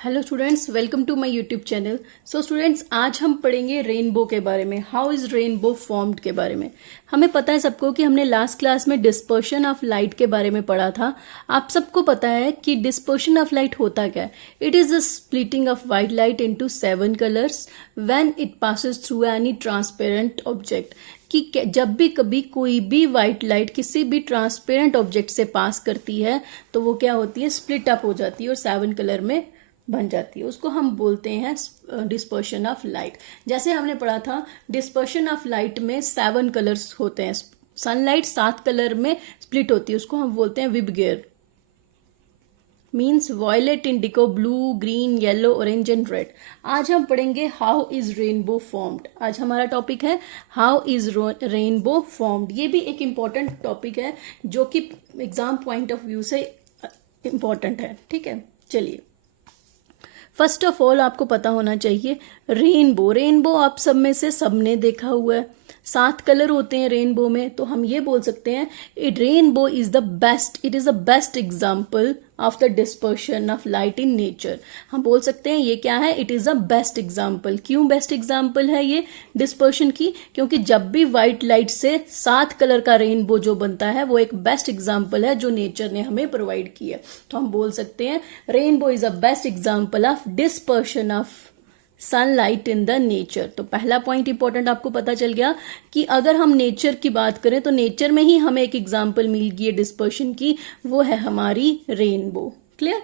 Hello students, welcome to my YouTube channel. So students, आज हम पढ़ेंगे रेनबो के बारे में, हाउ इज रेनबो फॉर्म्ड के बारे में। हमें पता है सबको कि हमने लास्ट क्लास में डिस्पर्शन ऑफ लाइट के बारे में पढ़ा था। आप सबको पता है कि डिस्पर्शन ऑफ लाइट होता क्या है। It is the splitting of white light into 7 colours when it passes through any transparent object. कि जब भी कभी कोई भी व्हाइट लाइट किसी भी ट्रांसपेरेंट ऑब्जेक्ट से पास करती है तो वो क्या होती है, स्प्लिट अप हो जाती है और 7 कलर में बन जाती है। उसको हम बोलते हैं डिस्पर्शन ऑफ लाइट। जैसे हमने पढ़ा था, डिस्पर्शन ऑफ लाइट में 7 कलर्स होते हैं। सनलाइट 7 कलर में स्प्लिट होती है, उसको हम बोलते हैं VIBGYOR. Means violet, indigo, blue, green, yellow, orange and red. आज हम पढ़ेंगे हाउ इज रेनबो फॉर्म्ड। आज हमारा टॉपिक है हाउ इज रेनबो फॉर्म्ड। ये भी एक इम्पॉर्टेंट टॉपिक है जो कि एग्जाम पॉइंट ऑफ व्यू से इम्पॉर्टेंट है। ठीक है, चलिए। फर्स्ट ऑफ ऑल आपको पता होना चाहिए रेनबो। रेनबो आप सब में से सबने देखा हुआ है। 7 कलर होते हैं रेनबो में, तो हम ये बोल सकते हैं rainbow is the best, it is the best example of the dispersion of light in nature. हम बोल सकते हैं ये क्या है, it is the best example. क्यों बेस्ट एग्जाम्पल है ये डिस्पर्शन की? क्योंकि जब भी व्हाइट लाइट से 7 कलर का रेनबो जो बनता है वो एक बेस्ट एग्जाम्पल है जो नेचर ने हमें प्रोवाइड किया। तो हम बोल सकते हैं rainbow is a best example of dispersion of sunlight in the nature. तो पहला पॉइंट इंपॉर्टेंट आपको पता चल गया कि अगर हम नेचर की बात करें तो नेचर में ही हमें एक एग्जांपल मिल गई है डिस्पर्शन की, वो है हमारी रेनबो। क्लियर?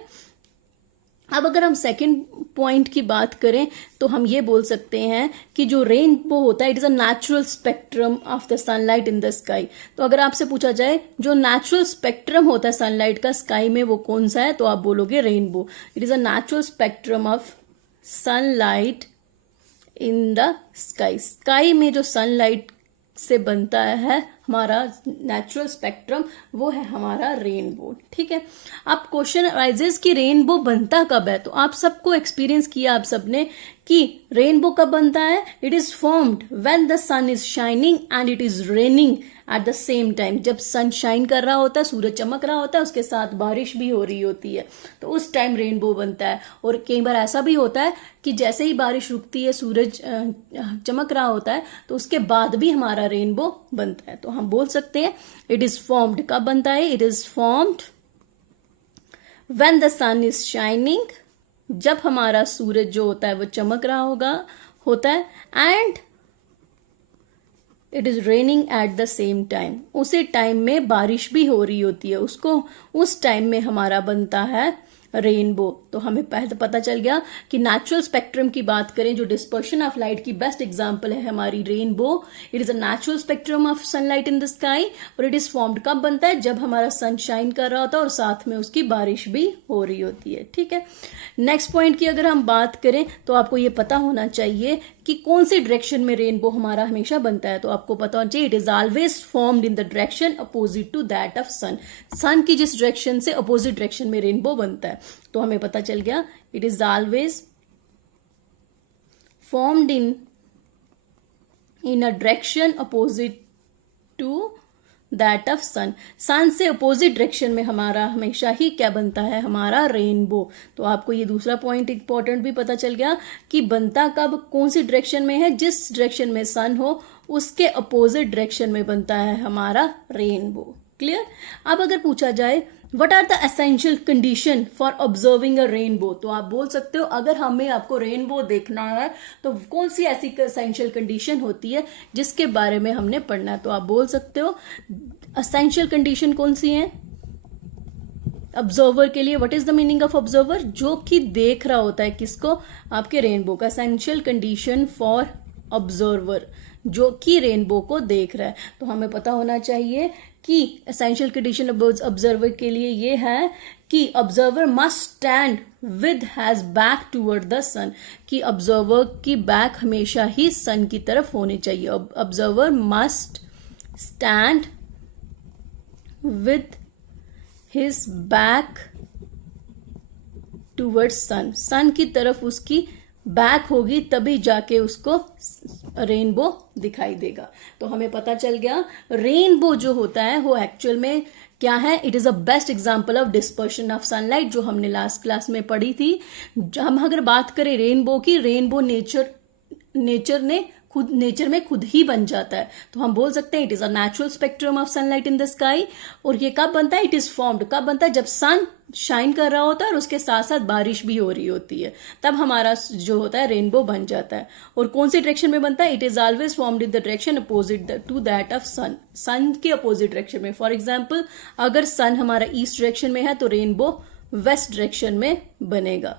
अब अगर हम सेकंड पॉइंट की बात करें तो हम ये बोल सकते हैं कि जो रेनबो होता है it is a natural spectrum of the sunlight in the sky. तो अगर आपसे पूछा जाए जो नेचुरल स्पेक्ट्रम होता है सनलाइट का स्काई में वो कौन सा है, तो आप बोलोगे rainbow. It is a natural spectrum of sunlight in the sky. Sky में जो सनलाइट से बनता है हमारा नेचुरल स्पेक्ट्रम, वो है हमारा रेनबो। ठीक है, अब क्वेश्चन अराइजेस कि रेनबो बनता कब है। तो आप सबको एक्सपीरियंस किया आप सबने कि रेनबो कब बनता है। It is formed when the sun is shining and it is raining at the same time. जब सन शाइन कर रहा होता है, सूरज चमक रहा होता है, उसके साथ बारिश भी हो रही होती है, तो उस टाइम रेनबो बनता है। और कई बार ऐसा भी होता है कि जैसे ही बारिश रुकती है, सूरज चमक रहा होता है, तो उसके बाद भी हमारा रेनबो बनता है। तो हम बोल सकते हैं इट इज फॉर्म्ड कब बनता है, it is formed when the sun is shining, जब हमारा सूरज जो होता है वो चमक रहा होता है, and it is raining at the same time, उसी टाइम में बारिश भी हो रही होती है, उसको उस टाइम में हमारा बनता है रेनबो। तो हमें पहले पता चल गया कि नेचुरल स्पेक्ट्रम की बात करें, जो डिस्पर्शन ऑफ लाइट की बेस्ट एग्जांपल है हमारी rainbow. It is a natural spectrum of sunlight in the sky, और इट इज फॉर्म्ड कब बनता है, जब हमारा सन शाइन कर रहा होता है और साथ में उसकी बारिश भी हो रही होती है। ठीक है, नेक्स्ट पॉइंट की अगर हम बात करें तो आपको ये पता होना चाहिए कि कौन सी डायरेक्शन में रेनबो हमारा हमेशा बनता है। तो आपको पता होना चाहिए it is always formed in the direction opposite to that of sun. Sun की जिस डायरेक्शन से अपोजिट डायरेक्शन में रेनबो बनता है, तो हमें पता चल गया it is always formed in a direction opposite to that of sun. Sun से अपोजिट डायरेक्शन में हमारा हमेशा ही क्या बनता है, हमारा रेनबो। तो आपको ये दूसरा पॉइंट इंपॉर्टेंट भी पता चल गया कि बनता कब, कौन सी डायरेक्शन में है, जिस डायरेक्शन में सन हो उसके अपोजिट डायरेक्शन में बनता है हमारा रेनबो। क्लियर? अब अगर पूछा जाए what are the essential condition for observing a rainbow, तो आप बोल सकते हो अगर हमें आपको रेनबो देखना है तो कौन सी ऐसी एसेंशियल कंडीशन होती है जिसके बारे में हमने पढ़ना है। तो आप बोल सकते हो एसेंशियल कंडीशन कौन सी है ऑब्जर्वर के लिए। What is the meaning of observer? जो कि देख रहा होता है किसको, आपके रेनबो का। एसेंशियल कंडीशन फॉर ऑब्जर्वर, जो कि रेनबो को देख रहा है। तो हमें पता होना चाहिए कि एसेंशियल कंडीशन ऑब्जर्वर के लिए ये है कि observer must stand with his back toward the sun, कि ऑब्जर्वर की बैक हमेशा ही सन की तरफ होनी चाहिए। Observer must stand with his back toward sun, sun की तरफ उसकी बैक होगी तभी जाके उसको रेनबो दिखाई देगा। तो हमें पता चल गया रेनबो जो होता है वो एक्चुअल में क्या है? It is a best example of dispersion of sunlight, जो हमने लास्ट क्लास में पढ़ी थी। हम अगर बात करें रेनबो की, रेनबो नेचर में खुद ही बन जाता है, तो हम बोल सकते हैं it is a natural spectrum of sunlight in the sky. और ये कब बनता है? इट इज फॉर्म्ड कब बनता है? जब सन शाइन कर रहा होता है और उसके साथ साथ बारिश भी हो रही होती है, तब हमारा जो होता है रेनबो बन जाता है। और कौन सी डायरेक्शन में बनता है? It is always formed in the direction opposite to that of sun, sun के अपोजिट डायरेक्शन में। फॉर एग्जाम्पल, अगर सन हमारा ईस्ट डायरेक्शन में है तो रेनबो वेस्ट डायरेक्शन में बनेगा।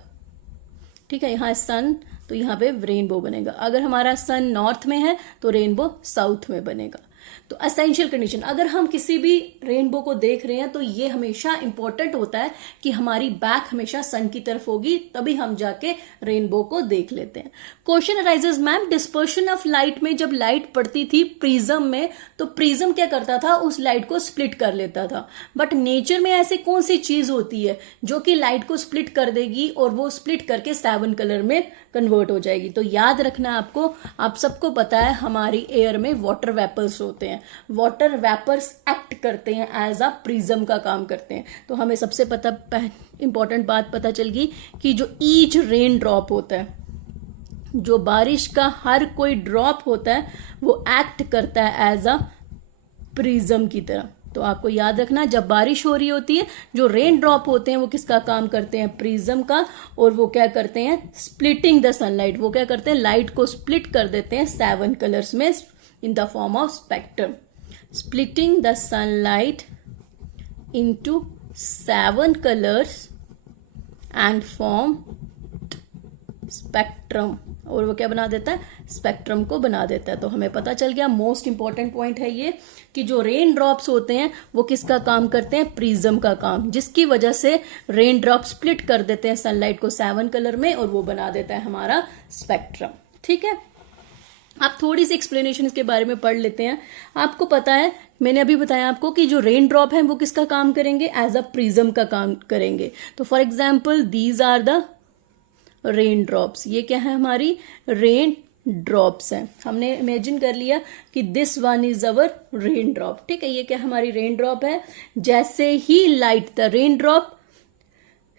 ठीक है, यहाँ सन तो यहाँ पे रेनबो बनेगा। अगर हमारा सन नॉर्थ में है तो रेनबो साउथ में बनेगा। तो असेंशियल कंडीशन, अगर हम किसी भी रेनबो को देख रहे हैं तो ये हमेशा इंपॉर्टेंट होता है कि हमारी बैक हमेशा सन की तरफ होगी, तभी हम जाके रेनबो को देख लेते हैं। Question arises, ma'am dispersion of light में जब लाइट पड़ती थी प्रिज्म में, तो प्रिज्म क्या करता था? उस लाइट को स्प्लिट कर लेता था। बट नेचर में ऐसे कौन सी चीज होती है जो कि लाइट को स्प्लिट कर देगी और वो स्प्लिट करके 7 कलर में कन्वर्ट हो जाएगी? तो याद रखना आपको, आप सबको पता है हमारी एयर में वाटर वेपर्स होते हैं। वाटर वेपर्स एक्ट करते हैं एज अ प्रिज्म का काम करते हैं। तो हमें सबसे इंपॉर्टेंट बात पता चल गई कि जो ईच रेन ड्रॉप होता है, जो बारिश का हर कोई ड्रॉप होता है, वो एक्ट करता है एज अ प्रिज्म की तरह। तो आपको याद रखना, जब बारिश हो रही होती है, जो रेन ड्रॉप होते हैं वो किसका काम करते हैं? प्रिज्म का। और वो क्या करते हैं? Splitting the sunlight. वो क्या करते हैं? लाइट को स्प्लिट कर देते हैं 7 कलर्स में in the form of spectrum, splitting the sunlight into 7 colors and form spectrum। और वो क्या बना देता है? स्पेक्ट्रम को बना देता है। तो हमें पता चल गया, मोस्ट इंपॉर्टेंट पॉइंट है ये, कि जो रेन ड्रॉप्स होते हैं वो किसका काम करते हैं? प्रिज्म का काम, जिसकी वजह से रेन ड्रॉप स्प्लिट कर देते हैं सनलाइट को 7 कलर में और वो बना देता है हमारा स्पेक्ट्रम। ठीक है, आप थोड़ी सी एक्सप्लेनेशन इसके बारे में पढ़ लेते हैं। आपको पता है, मैंने अभी बताया आपको कि जो रेन ड्रॉप है वो किसका काम करेंगे? एज अ प्रिज्म का काम करेंगे। तो for example, these are the rain drops. ये क्या है? हमारी रेन ड्रॉप्स हैं। हमने इमेजिन कर लिया कि this one is our rain drop. ठीक है, ये क्या हमारी रेन ड्रॉप है। जैसे ही light, the rain drop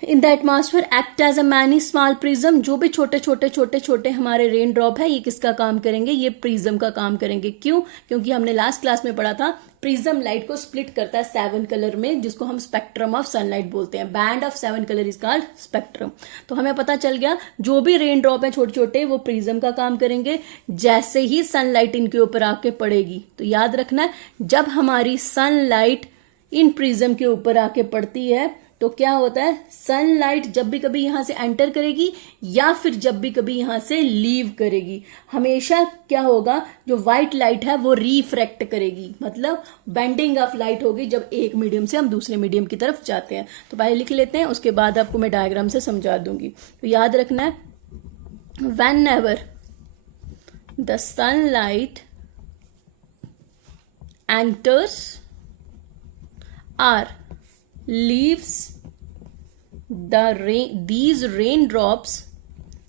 in the atmosphere act as a many small prism. जो भी छोटे हमारे रेन ड्रॉप है, ये किसका काम करेंगे? ये प्रिज्म का काम करेंगे। क्यों? क्योंकि हमने लास्ट क्लास में पढ़ा था प्रिज्म लाइट को स्प्लिट करता है 7 कलर में, जिसको हम स्पेक्ट्रम ऑफ सनलाइट बोलते हैं। Band of 7 colour is called spectrum. तो हमें पता चल गया, जो भी रेन ड्रॉप है छोटे वो प्रिज्म का काम करेंगे। जैसे ही सनलाइट इनके ऊपर आके पड़ेगी, तो याद रखना है, जब हमारी सनलाइट इन प्रिज्म के ऊपर आके पड़ती है तो क्या होता है? सनलाइट जब भी कभी यहां से एंटर करेगी या फिर जब भी कभी यहां से लीव करेगी, हमेशा क्या होगा? जो व्हाइट लाइट है वो रिफ्रैक्ट करेगी, मतलब बेंडिंग ऑफ लाइट होगी जब एक मीडियम से हम दूसरे मीडियम की तरफ जाते हैं। तो पहले लिख लेते हैं, उसके बाद आपको मैं डायग्राम से समझा दूंगी। तो याद रखना है, whenever the sunlight enters or leaves these raindrops,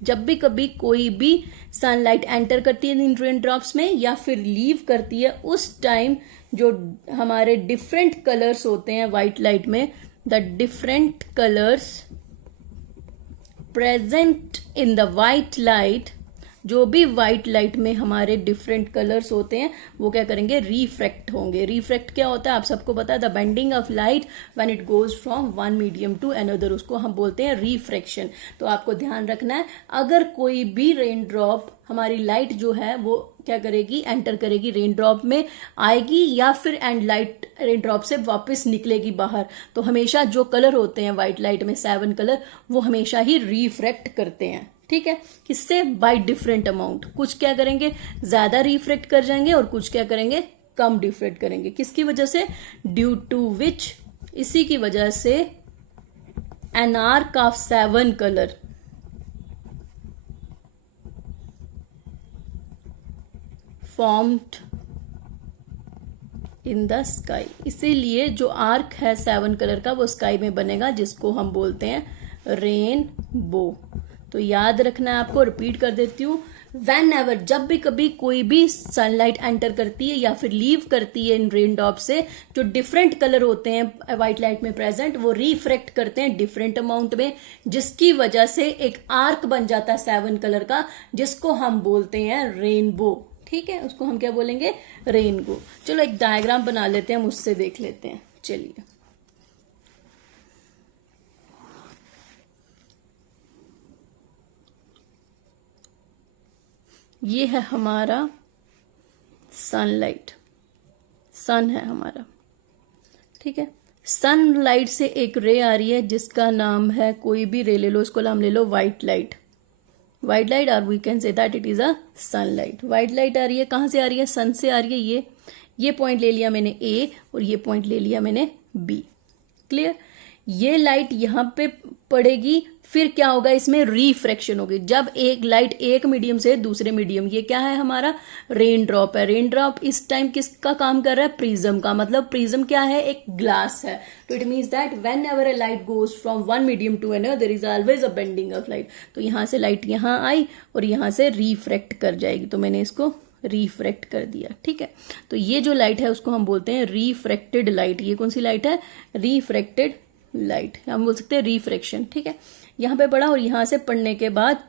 जब भी कभी कोई भी सनलाइट एंटर करती है इन रेन ड्रॉप्स में या फिर लीव करती है, उस टाइम जो हमारे डिफरेंट कलर्स होते हैं व्हाइट लाइट में, the different colours present in the white light, जो भी व्हाइट लाइट में हमारे डिफरेंट कलर्स होते हैं वो क्या करेंगे? रिफ्रैक्ट होंगे। रिफ्रैक्ट क्या होता है? आप सबको पता है, the bending of light when it goes from one medium to another, उसको हम बोलते हैं रिफ्रैक्शन। तो आपको ध्यान रखना है, अगर कोई भी रेन ड्रॉप, हमारी लाइट जो है वो क्या करेगी? एंटर करेगी, रेन ड्रॉप में आएगी या फिर एंड लाइट रेन ड्रॉप से वापस निकलेगी बाहर, तो हमेशा जो कलर होते हैं व्हाइट लाइट में 7 कलर, वो हमेशा ही रिफ्रैक्ट करते हैं। ठीक है, किससे? By different amount. कुछ क्या करेंगे? ज्यादा रिफ्रैक्ट कर जाएंगे और कुछ क्या करेंगे? कम रिफ्रैक्ट करेंगे। किसकी वजह से? ड्यू टू विच, इसी की वजह से an arc of 7 colour formed in the sky. इसीलिए जो आर्क है 7 कलर का वो स्काई में बनेगा, जिसको हम बोलते हैं रेनबो। तो याद रखना है आपको, रिपीट कर देती हूँ, वेन एवर, जब भी कभी कोई भी सनलाइट एंटर करती है या फिर लीव करती है इन रेन ड्रॉप से, जो डिफरेंट कलर होते हैं व्हाइट लाइट में प्रेजेंट, वो रिफ्रैक्ट करते हैं डिफरेंट अमाउंट में, जिसकी वजह से एक आर्क बन जाता है 7 कलर का, जिसको हम बोलते हैं रेनबो। ठीक है, उसको हम क्या बोलेंगे, रेनबो। चलो एक डायग्राम बना लेते हैं, हम उससे देख लेते हैं। चलिए, ये है हमारा सनलाइट, सन है हमारा। ठीक है, सनलाइट से एक रे आ रही है जिसका नाम है, कोई भी रे ले लो, उसको नाम ले लो व्हाइट लाइट। व्हाइट लाइट, और we can say that it is a sunlight. White light आ रही है, कहां से आ रही है, सन से आ रही है। ये पॉइंट ले लिया मैंने ए, और ये पॉइंट ले लिया मैंने बी। क्लियर। ये लाइट यहां पे पड़ेगी, फिर क्या होगा, इसमें रिफ्रैक्शन होगी। जब एक लाइट एक मीडियम से दूसरे मीडियम, ये क्या है हमारा, रेन ड्रॉप है। रेन ड्रॉप इस टाइम किसका काम कर रहा है, प्रिज्म का। मतलब प्रिज्म क्या है, एक ग्लास है। तो it means that whenever a light goes from one medium to another, there is always a bending of light. तो यहां से लाइट यहां आई और यहां से रिफ्रैक्ट कर जाएगी, तो मैंने इसको रिफ्रैक्ट कर दिया। ठीक है, तो ये जो लाइट है उसको हम बोलते हैं रिफ्रैक्टेड लाइट। ये कौन सी लाइट है, रिफ्रैक्टेड लाइट, हम बोल सकते हैं रिफ्रैक्शन। ठीक है, यहां पे पड़ा और यहां से पढ़ने के बाद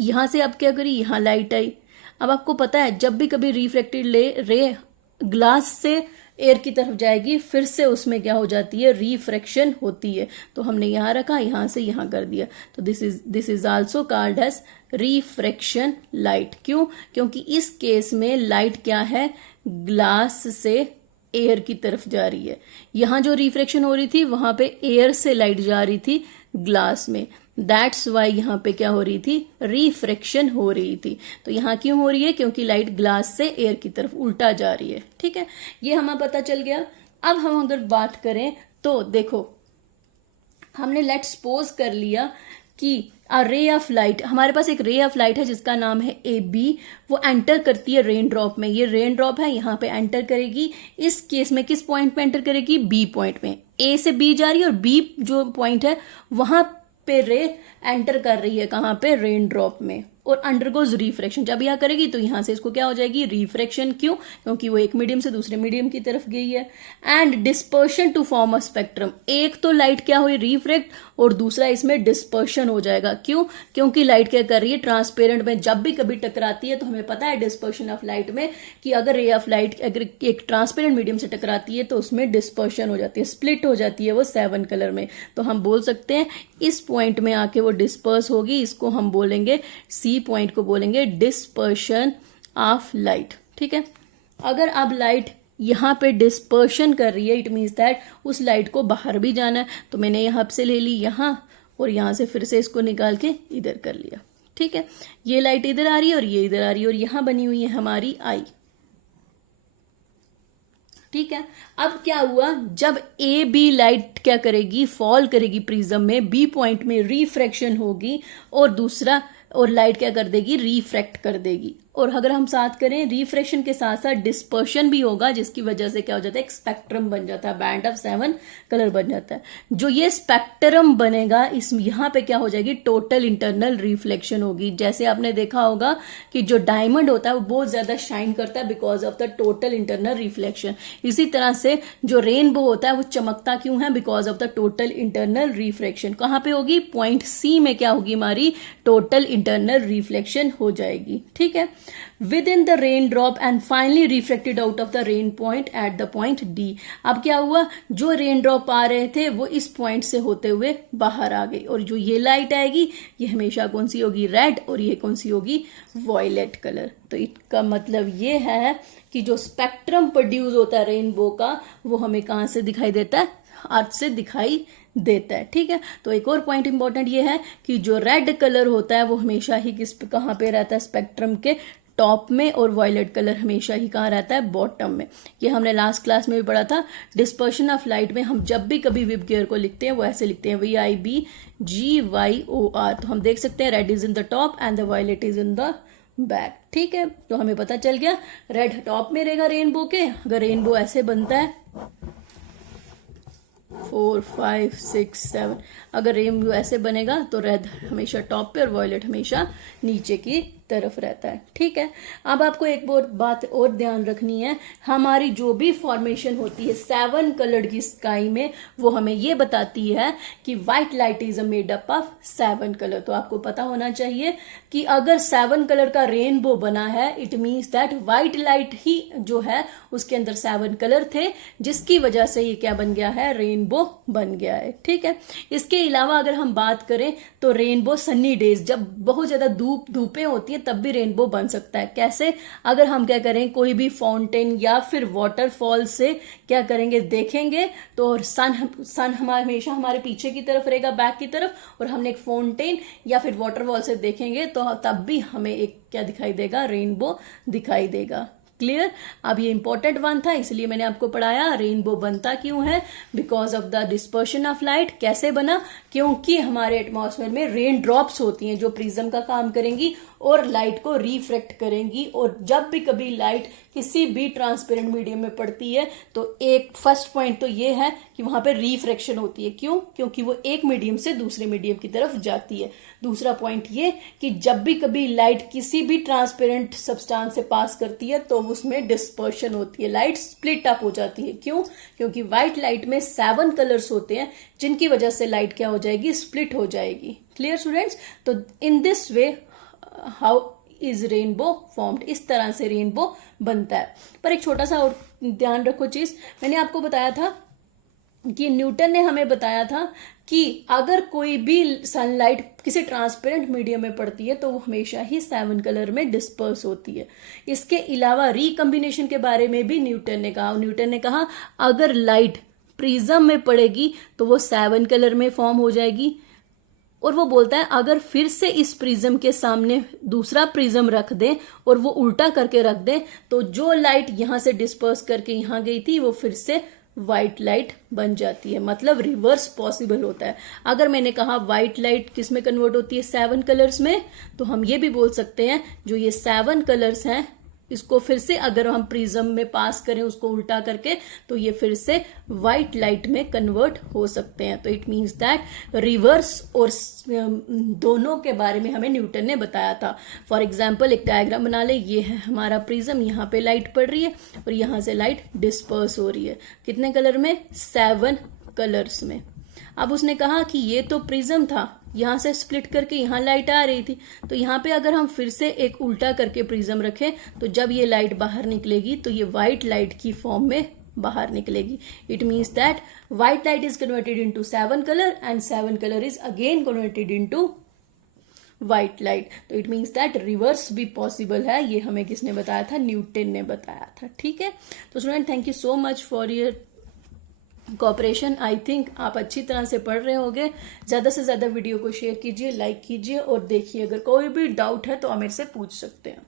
यहां से अब क्या करी, यहां लाइट आई। अब आपको पता है जब भी कभी रिफ्रैक्टेड रे ग्लास से एयर की तरफ जाएगी, फिर से उसमें क्या हो जाती है, रिफ्रैक्शन होती है। तो हमने यहां रखा, यहां से यहां कर दिया, तो this is also called as refraction light. क्यों, क्योंकि इस केस में लाइट क्या है, ग्लास से एयर की तरफ जा रही है। यहां जो रिफ्रैक्शन हो रही थी वहां पे एयर से लाइट जा रही थी ग्लास में, दैट्स वाई यहां पे क्या हो रही थी, रिफ्रैक्शन हो रही थी। तो यहां क्यों हो रही है, क्योंकि लाइट ग्लास से एयर की तरफ उल्टा जा रही है। ठीक है, ये हमें पता चल गया। अब हम अगर बात करें तो देखो, हमने लेट्स सपोज कर लिया कि रे ऑफ लाइट, हमारे पास एक रे ऑफ लाइट है जिसका नाम है ए बी। वो एंटर करती है रेन ड्रॉप में, ये रेन ड्रॉप है, यहाँ पे एंटर करेगी। इस केस में किस पॉइंट पे एंटर करेगी, बी पॉइंट में। ए से बी जा रही है और बी जो पॉइंट है वहां पे रे एंटर कर रही है, कहां पे, रेन ड्रॉप में, और अंडरगोज रिफ्रैक्शन। जब यह करेगी तो यहां से इसको क्या हो जाएगी, रिफ्रैक्शन। क्यों, क्योंकि वो एक मीडियम से दूसरे मीडियम की तरफ गई है। And dispersion to form a spectrum, एक तो लाइट क्या हुई, रिफ्रैक्ट, और दूसरा इसमें डिस्पर्शन हो जाएगा। क्यों, क्योंकि लाइट क्या कर रही है, ट्रांसपेरेंट में जब भी कभी टकराती है, तो हमें पता है डिस्पर्शन ऑफ लाइट में कि अगर रे ऑफ लाइट अगर एक ट्रांसपेरेंट मीडियम से टकराती है तो उसमें डिस्पर्शन हो जाती है, स्प्लिट हो जाती है वो 7 कलर में। तो हम बोल सकते हैं इस पॉइंट में आके वो डिस्पर्स होगी, इसको हम बोलेंगे, सी पॉइंट को बोलेंगे डिस्पर्शन ऑफ लाइट। ठीक है, अगर अब लाइट यहां पे डिस्पर्शन कर रही है, इट मीन्स दैट उस लाइट को बाहर भी जाना है। तो मैंने यहां से ले ली यहां, और यहां से फिर से इसको निकाल के इधर कर लिया। ठीक है, ये लाइट इधर आ रही है और ये इधर आ रही है, और यहां बनी हुई है हमारी आई। ठीक है, अब क्या हुआ, जब ए बी लाइट क्या करेगी, फॉल करेगी प्रिज्म में, बी पॉइंट में रिफ्रैक्शन होगी, और दूसरा, और लाइट क्या कर देगी, रिफ्रैक्ट कर देगी। और अगर हम साथ करें, रिफ्रैक्शन के साथ साथ डिस्पर्शन भी होगा, जिसकी वजह से क्या हो जाता है, एक स्पेक्ट्रम बन जाता है, बैंड ऑफ 7 कलर बन जाता है। जो ये स्पेक्ट्रम बनेगा, इस यहां पे क्या हो जाएगी, टोटल इंटरनल रिफ्लेक्शन होगी। जैसे आपने देखा होगा कि जो डायमंड होता है वो बहुत ज्यादा शाइन करता है because of the total internal reflection. इसी तरह से जो रेनबो होता है वो चमकता क्यों है, because of the total internal reflection. कहां पे होगी, पॉइंट सी में क्या होगी, हमारी टोटल इंटरनल रिफ्लेक्शन हो जाएगी। ठीक है, within the raindrop and finally reflected out of the rain point at the point D। अब क्या हुआ, जो रेन ड्रॉप आ रहे थे वो इस पॉइंट से होते हुए बाहर आ गई, और जो ये लाइट आएगी ये हमेशा कौन सी होगी, रेड, और ये कौन सी होगी, वॉयलेट कलर। तो इसका मतलब ये है कि जो स्पेक्ट्रम प्रोड्यूस होता है रेनबो का, वो हमें कहां से दिखाई देता है, अर्थ से दिखाई देता है। ठीक है, तो एक और पॉइंट इंपॉर्टेंट ये है कि जो रेड कलर होता है वो हमेशा ही कहां पे रहता है, स्पेक्ट्रम के टॉप में, और वॉयलेट कलर हमेशा ही कहां रहता है, बॉटम में। ये हमने लास्ट क्लास में भी पढ़ा था। डिस्पर्शन ऑफ लाइट में हम जब भी कभी विब गियर को लिखते हैं वो ऐसे लिखते हैं, VIBGYOR। तो हम देख सकते हैं red is in the top and the violet is in the back. ठीक है, तो हमें पता चल गया रेड टॉप में रहेगा रेनबो के। अगर रेनबो ऐसे बनता है, 4 5 6 7। अगर रेनबो ऐसे बनेगा तो रेड हमेशा टॉप पे और वॉयलेट हमेशा नीचे की तरफ रहता है। ठीक है, अब आपको एक बात और ध्यान रखनी है, हमारी जो भी फॉर्मेशन होती है 7 कलर की स्काई में, वो हमें ये बताती है कि white light is made up of 7 colour. तो आपको पता होना चाहिए कि अगर 7 कलर का रेनबो बना है, it means that white light ही जो है उसके अंदर 7 कलर थे, जिसकी वजह से ये क्या बन गया है, रेनबो बन गया है। ठीक है, इसके अलावा अगर हम बात करें तो रेनबो सन्नी डेज, जब बहुत ज्यादा धूपें होती हैं तब भी रेनबो बन सकता है। कैसे, अगर हम क्या करें, कोई भी फाउंटेन या फिर वाटरफॉल से क्या करेंगे, देखेंगे तो सन हमेशा हमारे पीछे की तरफ रहेगा, बैक की तरफ, और हमने एक फाउंटेन या फिर वाटरफॉल से देखेंगे तो तब भी हमें एक क्या दिखाई देगा, रेनबो दिखाई देगा। क्लियर। अब ये इंपॉर्टेंट वन था, इसलिए मैंने आपको पढ़ाया रेनबो बनता क्यों है, because of the dispersion of light. कैसे बना, क्योंकि हमारे एटमॉस्फेयर में रेन ड्रॉप्स होती हैं जो प्रिज्म का काम करेंगी और लाइट को रिफ्लेक्ट करेंगी, और जब भी कभी लाइट किसी भी ट्रांसपेरेंट मीडियम में पड़ती है तो एक फर्स्ट पॉइंट तो ये है कि वहां पे रिफ्रैक्शन होती है। क्यों, क्योंकि वो एक मीडियम से दूसरे मीडियम की तरफ जाती है। दूसरा पॉइंट ये कि जब भी कभी लाइट किसी भी ट्रांसपेरेंट सब्सटेंस से पास करती है तो उसमें डिस्पर्शन होती है, लाइट स्प्लिट अप हो जाती है। क्यों, क्योंकि व्हाइट लाइट में 7 कलर्स होते हैं जिनकी वजह से लाइट क्या हो जाएगी, स्प्लिट हो जाएगी। Clear students. तो in this way how is rainbow formed, इस तरह से रेनबो बनता है। पर एक छोटा सा और ध्यान रखो चीज, मैंने आपको बताया था कि न्यूटन ने हमें बताया था कि अगर कोई भी सनलाइट किसी ट्रांसपेरेंट मीडियम में पड़ती है तो वो हमेशा ही 7 कलर में डिस्पर्स होती है। इसके अलावा रिकम्बिनेशन के बारे में भी न्यूटन ने कहा अगर लाइट प्रिज्म में पड़ेगी तो वो 7 कलर में फॉर्म हो जाएगी, और वो बोलता है अगर फिर से इस प्रिज्म के सामने दूसरा प्रिज्म रख दें और वो उल्टा करके रख दें तो जो लाइट यहां से डिस्पर्स करके यहां गई थी वो फिर से व्हाइट लाइट बन जाती है। मतलब रिवर्स पॉसिबल होता है। अगर मैंने कहा व्हाइट लाइट किस में कन्वर्ट होती है, 7 कलर्स में, तो हम ये भी बोल सकते हैं जो ये 7 कलर्स हैं इसको फिर से अगर हम प्रिज्म में पास करें उसको उल्टा करके तो ये फिर से व्हाइट लाइट में कन्वर्ट हो सकते हैं। तो इट मीन्स दैट रिवर्स और दोनों के बारे में हमें न्यूटन ने बताया था। फॉर एग्जाम्पल एक डायग्राम बना ले, ये है हमारा प्रिज्म, यहाँ पे लाइट पड़ रही है और यहाँ से लाइट डिस्पर्स हो रही है। कितने कलर में, 7 कलर्स में। अब उसने कहा कि ये तो प्रिज्म था, यहां से स्प्लिट करके यहां लाइट आ रही थी, तो यहां पे अगर हम फिर से एक उल्टा करके प्रिज्म रखें तो जब ये लाइट बाहर निकलेगी तो ये व्हाइट लाइट की फॉर्म में बाहर निकलेगी। It means that white light is converted into 7 colour and 7 colour is again converted into white light. तो इट मीन्स दैट रिवर्स भी पॉसिबल है। ये हमें किसने बताया था, न्यूटन ने बताया था। ठीक है, तो student thank you so much for your cooperation. I think आप अच्छी तरह से पढ़ रहे होंगे। ज्यादा से ज्यादा वीडियो को शेयर कीजिए, लाइक कीजिए और देखिए। अगर कोई भी डाउट है तो आप मेरे से पूछ सकते हैं।